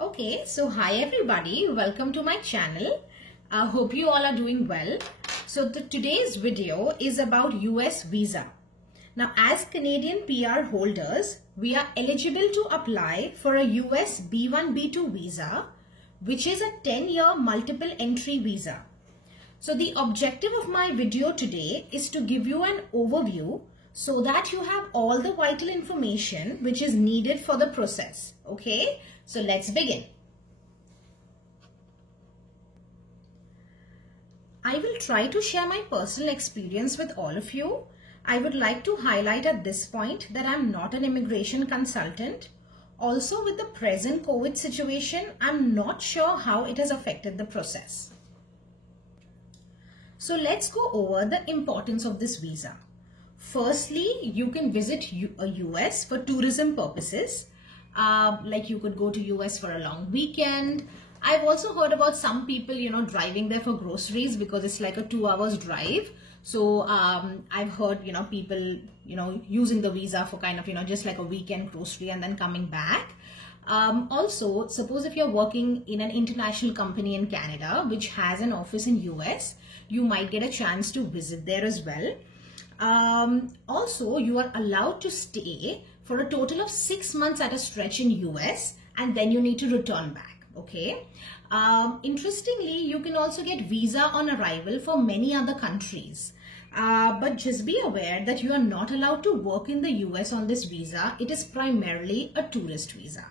Okay, so hi everybody, welcome to my channel. I hope you all are doing well. So today's video is about US visa. Now as Canadian PR holders, we are eligible to apply for a US B1 B2 visa, which is a 10-year multiple entry visa. So the objective of my video today is to give you an overview so that you have all the vital information which is needed for the process. Okay, so let's begin. I will try to share my personal experience with all of you. I would like to highlight at this point that I'm not an immigration consultant. Also, with the present COVID situation, I'm not sure how it has affected the process. So let's go over the importance of this visa. Firstly, you can visit US for tourism purposes. Like you could go to US for a long weekend. I've also heard about some people, driving there for groceries because it's like a 2 hours drive. So I've heard, people, using the visa for kind of, just like a weekend grocery and then coming back. Also, suppose if you're working in an international company in Canada, which has an office in US, you might get a chance to visit there as well. Also, you are allowed to stay for a total of 6 months at a stretch in US, and then you need to return back. Okay. Interestingly, you can also get visa on arrival for many other countries. But just be aware that you are not allowed to work in the US on this visa. It is primarily a tourist visa.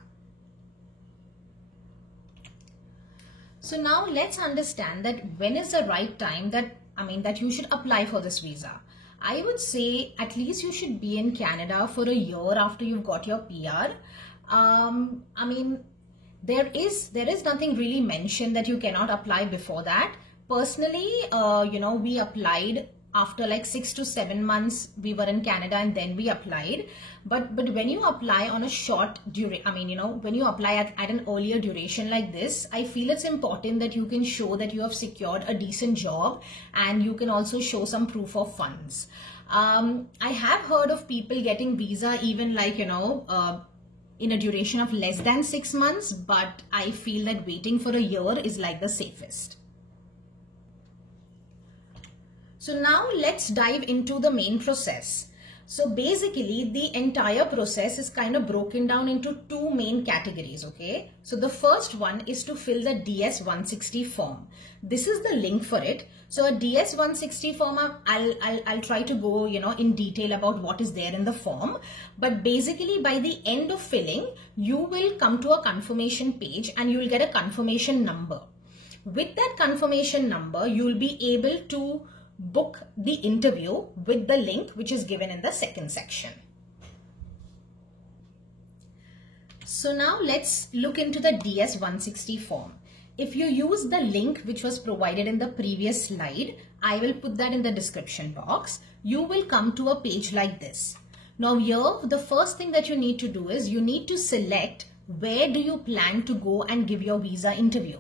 So now let's understand that when is the right time that you should apply for this visa. I would say at least you should be in Canada for a year after you've got your PR. There is nothing really mentioned that you cannot apply before that. Personally, we applied after like 6 to 7 months. We were in Canada and then we applied. But when you apply on a short duration, when you apply at an earlier duration like this, I feel it's important that you can show that you have secured a decent job and you can also show some proof of funds. I have heard of people getting visa even like, in a duration of less than 6 months, but I feel that waiting for a year is like the safest. So now let's dive into the main process. So basically the entire process is kind of broken down into two main categories, okay? So the first one is to fill the DS-160 form. This is the link for it. So a DS-160 form, I'll try to go, in detail about what is there in the form. But basically by the end of filling, you will come to a confirmation page and you will get a confirmation number. With that confirmation number, you will be able to book the interview with the link which is given in the second section. So now let's look into the DS-160 form. If you use the link which was provided in the previous slide, I will put that in the description box. You will come to a page like this. Now here, the first thing that you need to do is you need to select where do you plan to go and give your visa interview.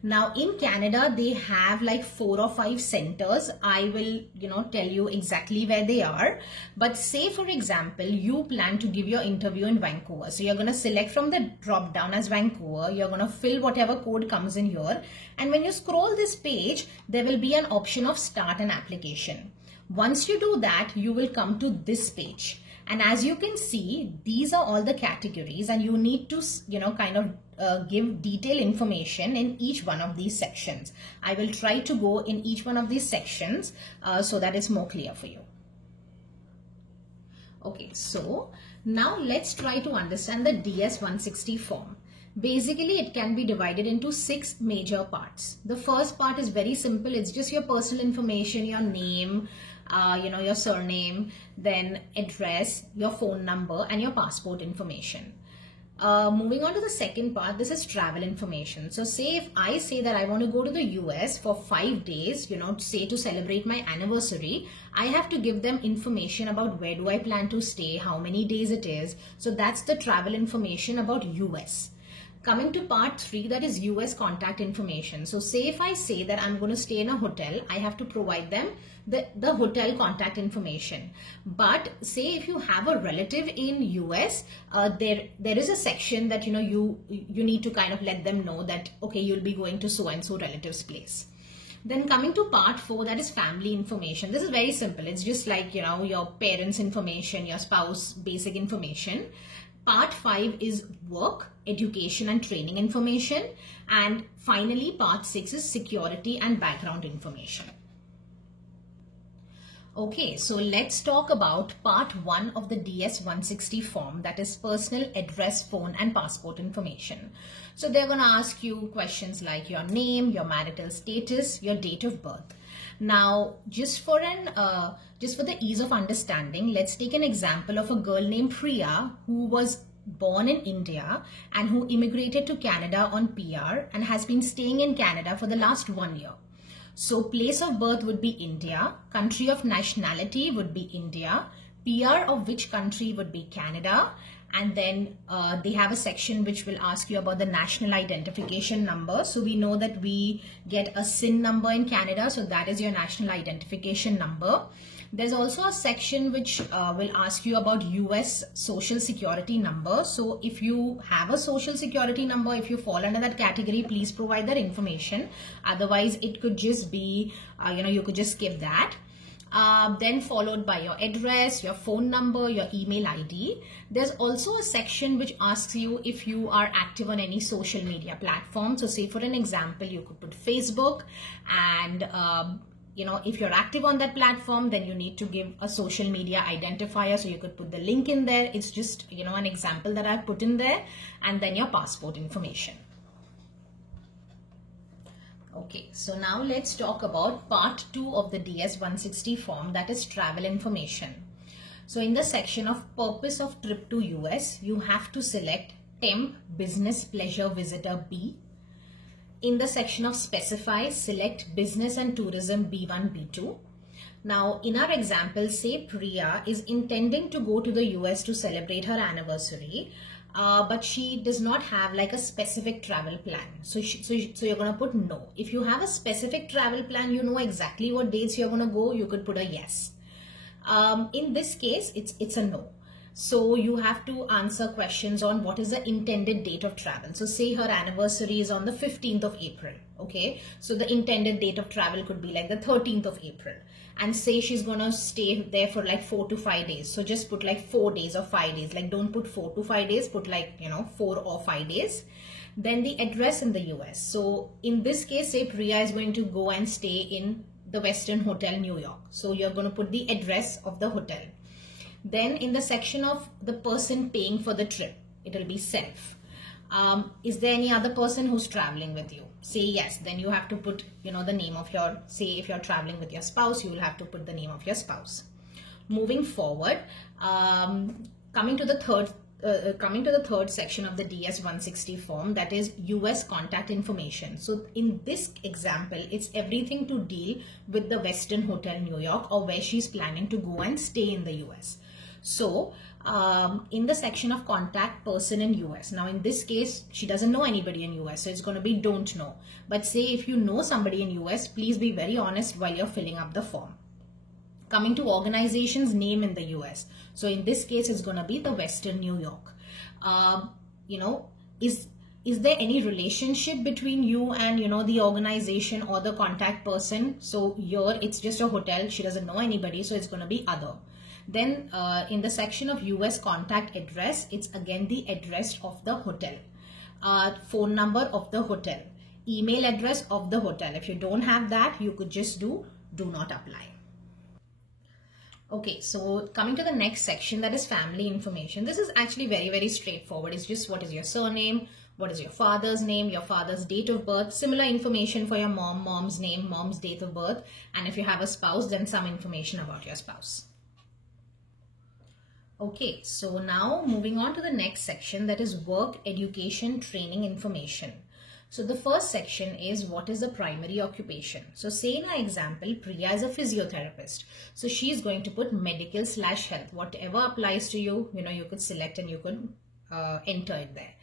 Now in Canada, they have like 4 or 5 centers. I will, tell you exactly where they are. But say for example, you plan to give your interview in Vancouver. So you're going to select from the drop down as Vancouver. You're going to fill whatever code comes in here. And when you scroll this page, there will be an option of start an application. Once you do that, you will come to this page. And as you can see, these are all the categories and you need to, give detailed information in each one of these sections. I will try to go in each one of these sections so that it's more clear for you. Okay, so now let's try to understand the DS-160 form. Basically, it can be divided into 6 major parts. The first part is very simple. It's just your personal information, your name, your surname, then address, your phone number and your passport information. Moving on to the second part, this is travel information. So say if I say that I want to go to the US for 5 days, say to celebrate my anniversary, I have to give them information about where do I plan to stay, how many days it is. So that's the travel information about US. Coming to part 3, that is US contact information. So say if I say that I'm going to stay in a hotel, I have to provide them the hotel contact information. But say if you have a relative in US, there is a section that you need to kind of let them know that, okay, you'll be going to so and so relative's place. Then coming to part 4, that is family information. This is very simple. It's just like, your parents' information, your spouse basic information. Part 5 is work, education and training information. And finally, part 6 is security and background information. Okay, so let's talk about part 1 of the DS-160 form, that is personal address, phone and passport information. So they're going to ask you questions like your name, your marital status, your date of birth. Now, just for the ease of understanding, let's take an example of a girl named Priya who was born in India and who immigrated to Canada on PR and has been staying in Canada for the last 1 year. So place of birth would be India, country of nationality would be India, PR of which country would be Canada, and then they have a section which will ask you about the national identification number. So we know that we get a SIN number in Canada, so that is your national identification number. There's also a section which will ask you about US social security number. So if you have a social security number, if you fall under that category, please provide that information. Otherwise, it could just be, you could just skip that. Then followed by your address, your phone number, your email ID. There's also a section which asks you if you are active on any social media platform. So say for an example, you could put Facebook, and if you're active on that platform, then you need to give a social media identifier. So you could put the link in there. It's just, an example that I've put in there, and then your passport information. Okay, so now let's talk about part 2 of the DS-160 form, that is travel information. So in the section of purpose of trip to US, you have to select temp, business, pleasure, visitor B. In the section of specify, select business and tourism B1, B2. Now in our example, say Priya is intending to go to the US to celebrate her anniversary, but she does not have like a specific travel plan. So you're going to put no. If you have a specific travel plan, you know exactly what dates you're going to go, you could put a yes. In this case, it's a no. So you have to answer questions on what is the intended date of travel. So say her anniversary is on the 15th of April. Okay. So the intended date of travel could be like the 13th of April. And say she's going to stay there for like 4 to 5 days. So just put like 4 days or 5 days. Like don't put 4 to 5 days, put like, 4 or 5 days. Then the address in the US. So in this case, say Priya is going to go and stay in the Westin Hotel, New York. So you're going to put the address of the hotel. Then in the section of the person paying for the trip, it will be self. Is there any other person who's traveling with you? Say yes, then you have to put, the name of your, say if you're traveling with your spouse, you will have to put the name of your spouse. Moving forward, coming to the third section of the DS-160 form, that is US contact information. So in this example, it's everything to deal with the Westin Hotel, New York, or where she's planning to go and stay in the US. So in the section of contact person in US, now in this case, she doesn't know anybody in US, so it's going to be don't know. But say if you know somebody in US, please be very honest while you're filling up the form. Coming to organization's name in the US. So in this case, it's going to be the Westin New York. Is there any relationship between you and, the organization or the contact person? So here it's just a hotel. She doesn't know anybody. So it's going to be other. Then in the section of US contact address, it's again the address of the hotel, phone number of the hotel, email address of the hotel. If you don't have that, you could just do not apply. Okay, so coming to the next section, that is family information. This is actually very, very straightforward. It's just what is your surname, what is your father's name, your father's date of birth, similar information for your mom, mom's name, mom's date of birth. And if you have a spouse, then some information about your spouse. Okay, so now moving on to the next section, that is work, education, training information. So the first section is what is the primary occupation. So say in our example, Priya is a physiotherapist. So she is going to put medical/health. Whatever applies to you, you could select and you could enter it there.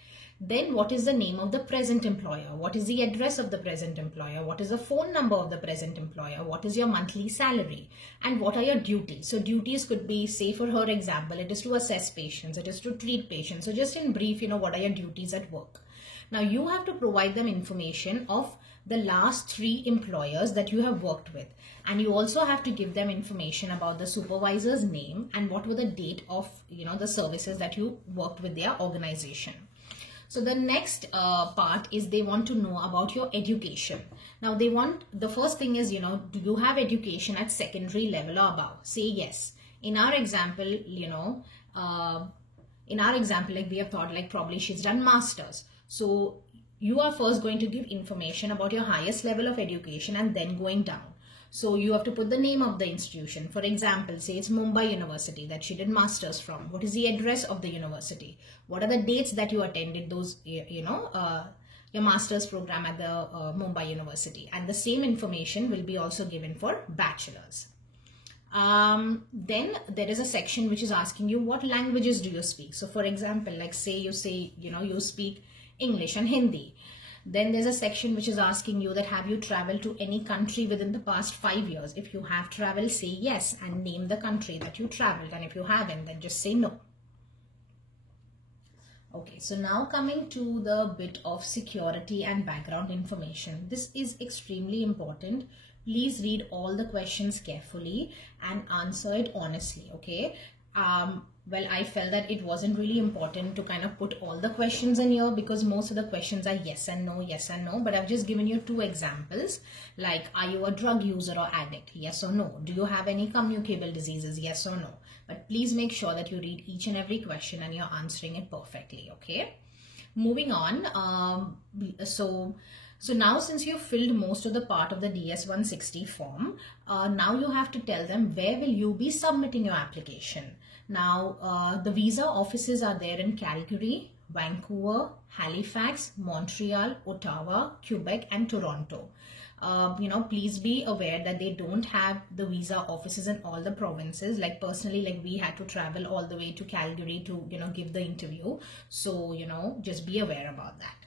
Then what is the name of the present employer? What is the address of the present employer? What is the phone number of the present employer? What is your monthly salary? And what are your duties? So duties could be, say for her example, it is to assess patients, it is to treat patients. So just in brief, what are your duties at work? Now you have to provide them information of the last 3 employers that you have worked with. And you also have to give them information about the supervisor's name and what were the date of, the services that you worked with their organization. So the next part is they want to know about your education. Now the first thing is, do you have education at secondary level or above? Say yes. In our example, like we have thought like probably she's done masters. So you are first going to give information about your highest level of education and then going down. So you have to put the name of the institution. For example, say it's Mumbai University that she did masters from. What is the address of the university? What are the dates that you attended those, your master's program at the Mumbai University? And the same information will be also given for bachelors. Then there is a section which is asking you what languages do you speak. So for example, like say you speak English and Hindi. Then there's a section which is asking you that have you traveled to any country within the past 5 years? If you have traveled, say yes and name the country that you traveled. And if you haven't, then just say no. Okay, so now coming to the bit of security and background information. This is extremely important. Please read all the questions carefully and answer it honestly, okay? Well, I felt that it wasn't really important to kind of put all the questions in here because most of the questions are yes and no, but I've just given you 2 examples like, are you a drug user or addict? Yes or no. Do you have any communicable diseases? Yes or no. But please make sure that you read each and every question and you're answering it perfectly, okay? Moving on, so now since you've filled most of the part of the DS-160 form, now you have to tell them where will you be submitting your application. Now, the visa offices are there in Calgary, Vancouver, Halifax, Montreal, Ottawa, Quebec, and Toronto. Please be aware that they don't have the visa offices in all the provinces. Like personally, like we had to travel all the way to Calgary to, give the interview. So, just be aware about that.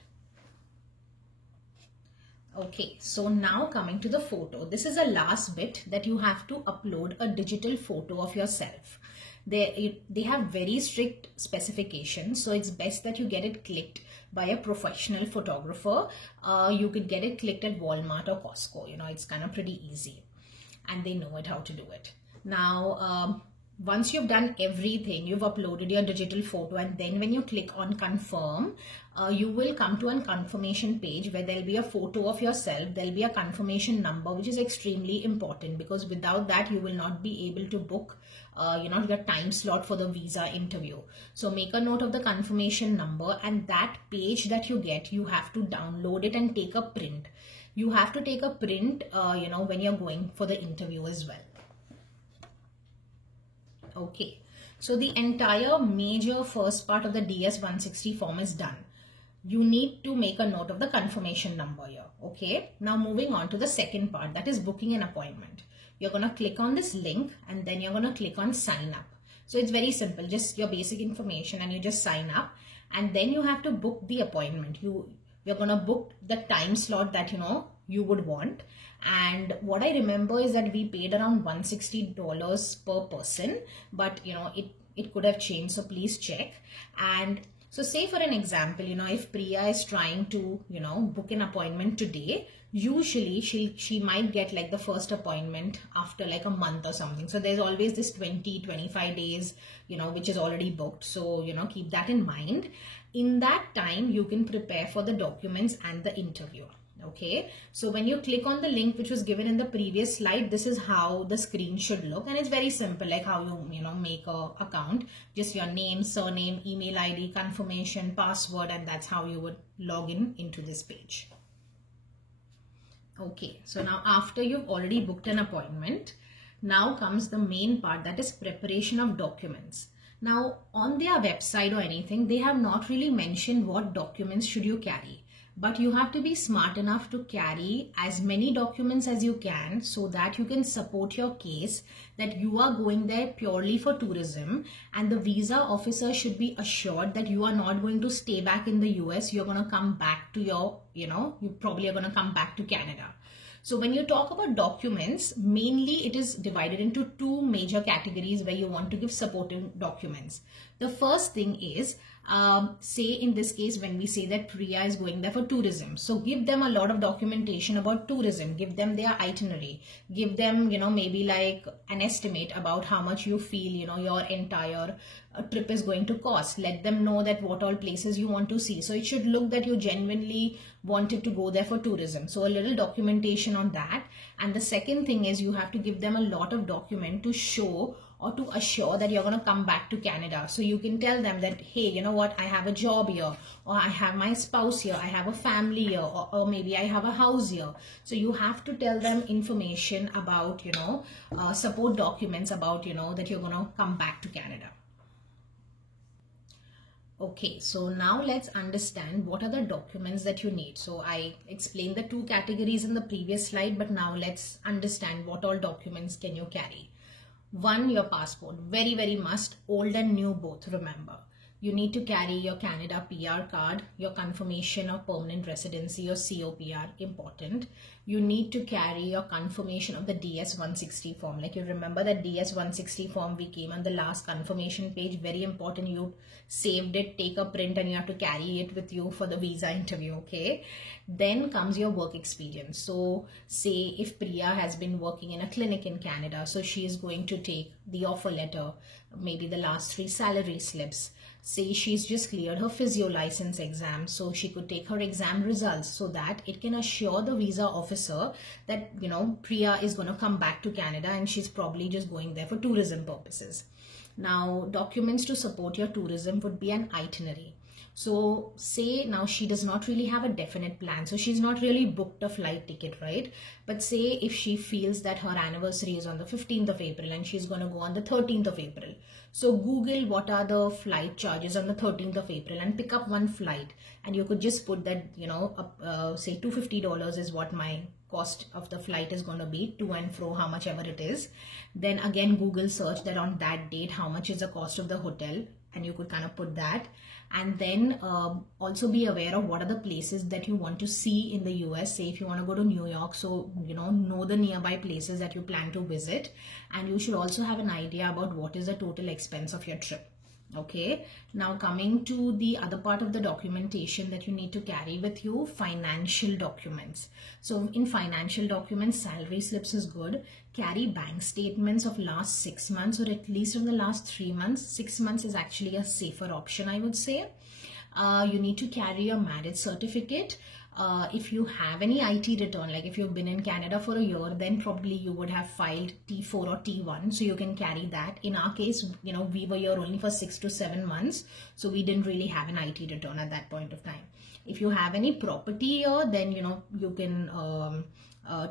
Okay, so now coming to the photo. This is the last bit that you have to upload a digital photo of yourself. They have very strict specifications, so it's best that you get it clicked by a professional photographer. You could get it clicked at Walmart or Costco. It's kind of pretty easy and they know how to do it. Now, once you've done everything, you've uploaded your digital photo, and then when you click on confirm, you will come to a confirmation page where there'll be a photo of yourself. There'll be a confirmation number, which is extremely important because without that, you will not be able to book your time slot for the visa interview. So make a note of the confirmation number, and that page that you get, you have to download it and take a print. You have to take a print, when you're going for the interview as well. Okay, so the entire major first part of the DS-160 form is done. You need to make a note of the confirmation number here. Okay, now moving on to the second part, that is booking an appointment. You're going to click on this link and then you're going to click on sign up. So it's very simple, just your basic information and you just sign up, and then you have to book the appointment. You're going to book the time slot that you would want. And what I remember is that we paid around $160 per person, but it could have changed, so please check. And so say for an example, if Priya is trying to book an appointment today, usually she might get like the first appointment after like a month or something. So there's always this 20-25 days which is already booked. So keep that in mind. In that time you can prepare for the documents and the interview. Okay, so when you click on the link which was given in the previous slide, this is how the screen should look, and it's very simple, like how you make a account. Just your name, surname, email ID, confirmation, password, and that's how you would log into this page. Okay, so now after you've already booked an appointment, now comes the main part, that is preparation of documents. Now on their website or anything, they have not really mentioned what documents should you carry. but you have to be smart enough to carry as many documents as you can so that you can support your case that you are going there purely for tourism, and the visa officer should be assured that you are not going to stay back in the US. You're going to come back to your, you probably are going to come back to Canada. So when you talk about documents, mainly it is divided into two major categories where you want to give supporting documents. The first thing is, say in this case, when we say that Priya is going there for tourism, so give them a lot of documentation about tourism, give them their itinerary, give them, maybe like an estimate about how much you feel, your entire trip is going to cost. Let them know that what all places you want to see. So it should look that you genuinely wanted to go there for tourism. So a little documentation on that. And the second thing is you have to give them a lot of document to show or to assure that you're going to come back to Canada. So you can tell them that, hey, you know what, I have a job here, or I have my spouse here, I have a family here, or maybe I have a house here. So you have to tell them information about, support documents about, that you're going to come back to Canada. Okay, so now let's understand what are the documents that you need. So I explained the two categories in the previous slide, but now let's understand what all documents can you carry. One, your passport, very, very must, old and new both, remember. You need to carry your Canada PR card, your confirmation of permanent residency or COPR, important. You need to carry your confirmation of the DS-160 form. Like you remember that DS-160 form we came on the last confirmation page, very important. You saved it, take a print, and you have to carry it with you for the visa interview, okay? Then comes your work experience. So say if Priya has been working in a clinic in Canada, so she is going to take the offer letter, maybe the last 3 salary slips. Say she's just cleared her physio license exam, so she could take her exam results so that it can assure the visa officer that, Priya is going to come back to Canada and she's probably just going there for tourism purposes. Now, documents to support your tourism would be an itinerary. So say now she does not really have a definite plan. So she's not really booked a flight ticket, right? But say if she feels that her anniversary is on the 15th of April and she's going to go on the 13th of April. So Google what are the flight charges on the 13th of April and pick up one flight. And you could just put that, say $250 is what my cost of the flight is going to be, to and fro, how much ever it is. Then again, Google search that on that date, how much is the cost of the hotel. And you could kind of put that. And then also be aware of what are the places that you want to see in the US. Say if you want to go to New York, so know the nearby places that you plan to visit. And you should also have an idea about what is the total expense of your trip. Okay, now coming to the other part of the documentation that you need to carry with you, financial documents. So in financial documents, salary slips is good. Carry bank statements of last 6 months or at least from the last 3 months. 6 months is actually a safer option, I would say. You need to carry your marriage certificate. If you have any IT return, like if you've been in Canada for a year, then probably you would have filed T4 or T1, so you can carry that. In our case, we were here only for 6 to 7 months, so we didn't really have an IT return at that point of time. If you have any property here, then you can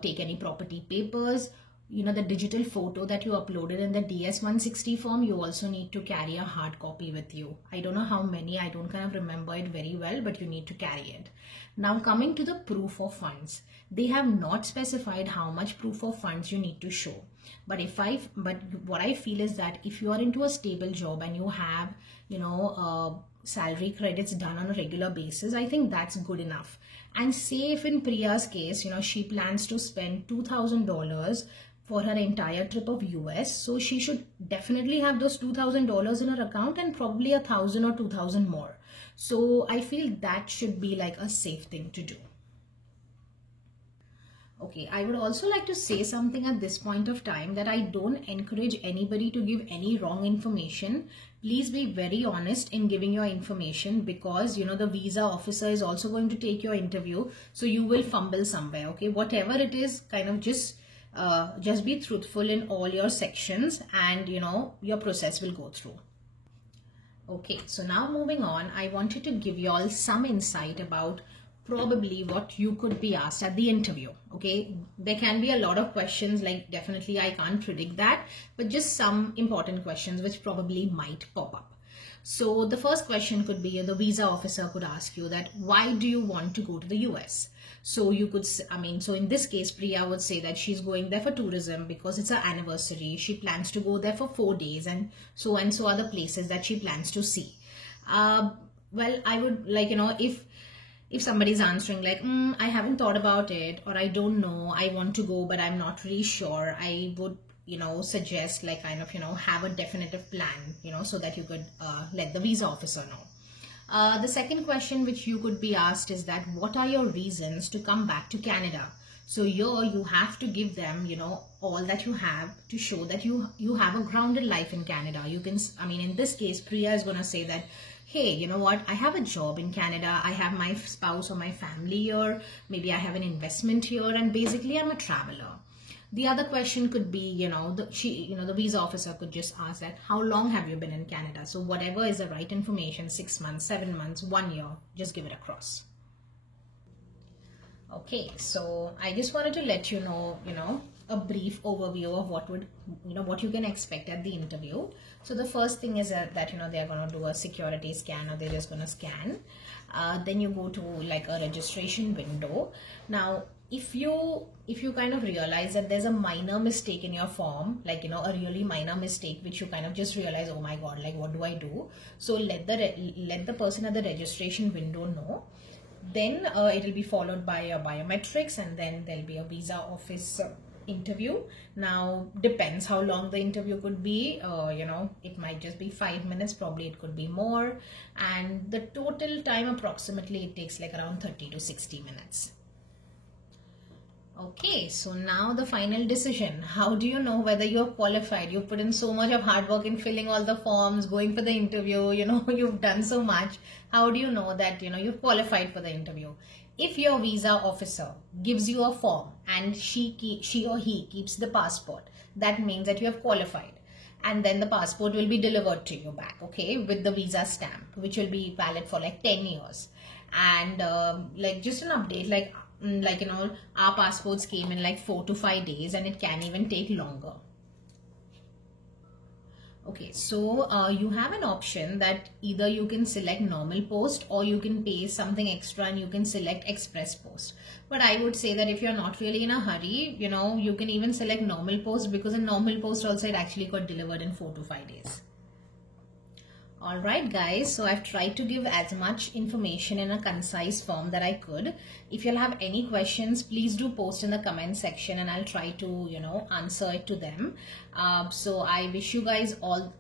take any property papers. The digital photo that you uploaded in the DS-160 form, you also need to carry a hard copy with you. I don't know how many, I don't kind of remember it very well, but you need to carry it. Now coming to the proof of funds, they have not specified how much proof of funds you need to show. But what I feel is that if you are into a stable job and you have, salary credits done on a regular basis, I think that's good enough. And say if in Priya's case, she plans to spend $2,000 for her entire trip of US, so she should definitely have those $2,000 in her account and probably $1,000 or $2,000 more. So I feel that should be like a safe thing to do. Okay, I would also like to say something at this point of time, that I don't encourage anybody to give any wrong information. Please be very honest in giving your information, because the visa officer is also going to take your interview, so you will fumble somewhere. Okay, whatever it is, kind of just be truthful in all your sections, and your process will go through. Okay, so now moving on, I wanted to give you all some insight about probably what you could be asked at the interview. Okay, there can be a lot of questions, like definitely I can't predict that, but just some important questions which probably might pop up. So the first question could be, the visa officer could ask you that, why do you want to go to the US? So you could, so in this case, Priya would say that she's going there for tourism because it's her anniversary. She plans to go there for 4 days and so other places that she plans to see. Well, I would like, if somebody's answering like, I haven't thought about it, or I don't know, I want to go, but I'm not really sure, I would, suggest like have a definitive plan, so that you could let the visa officer know. The second question which you could be asked is that, what are your reasons to come back to Canada? So here you have to give them, all that you have to show that you have a grounded life in Canada. You can, in this case, Priya is going to say that, hey, you know what, I have a job in Canada, I have my spouse or my family here, maybe I have an investment here, and basically I'm a traveler. The other question could be, the visa officer could just ask that, how long have you been in Canada? So whatever is the right information, 6 months, 7 months, 1 year, just give it across. Okay, so I just wanted to let you know, a brief overview of what you can expect at the interview. So the first thing is that they're going to do a security scan, or they're just going to scan. Then you go to like a registration window. Now, if you kind of realize that there's a minor mistake in your form, like, a really minor mistake, which you kind of just realize, oh my God, like, what do I do? So let the person at the registration window know. Then it will be followed by a biometrics, and then there'll be a visa office interview. Now, depends how long the interview could be. It might just be 5 minutes, probably it could be more. And the total time approximately it takes like around 30 to 60 minutes. Okay, so now the final decision. How do you know whether you're qualified? You put in so much of hard work in filling all the forms, going for the interview, you've done so much. How do you know that, you've qualified for the interview? If your visa officer gives you a form and she or he keeps the passport, that means that you have qualified. And then the passport will be delivered to you back, okay, with the visa stamp, which will be valid for like 10 years. And like just an update, like our passports came in like 4 to 5 days, and it can even take longer. Okay, so you have an option that either you can select normal post, or you can pay something extra and you can select express post. But I would say that if you're not really in a hurry, you can even select normal post, because in normal post also it actually got delivered in 4 to 5 days. Alright guys, so I've tried to give as much information in a concise form that I could. If you'll have any questions, please do post in the comment section, and I'll try to, answer it to them. So I wish you guys all,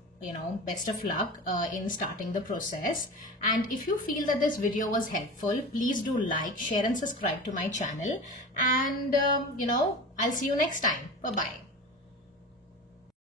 best of luck in starting the process. And if you feel that this video was helpful, please do like, share and subscribe to my channel. And, I'll see you next time. Bye-bye.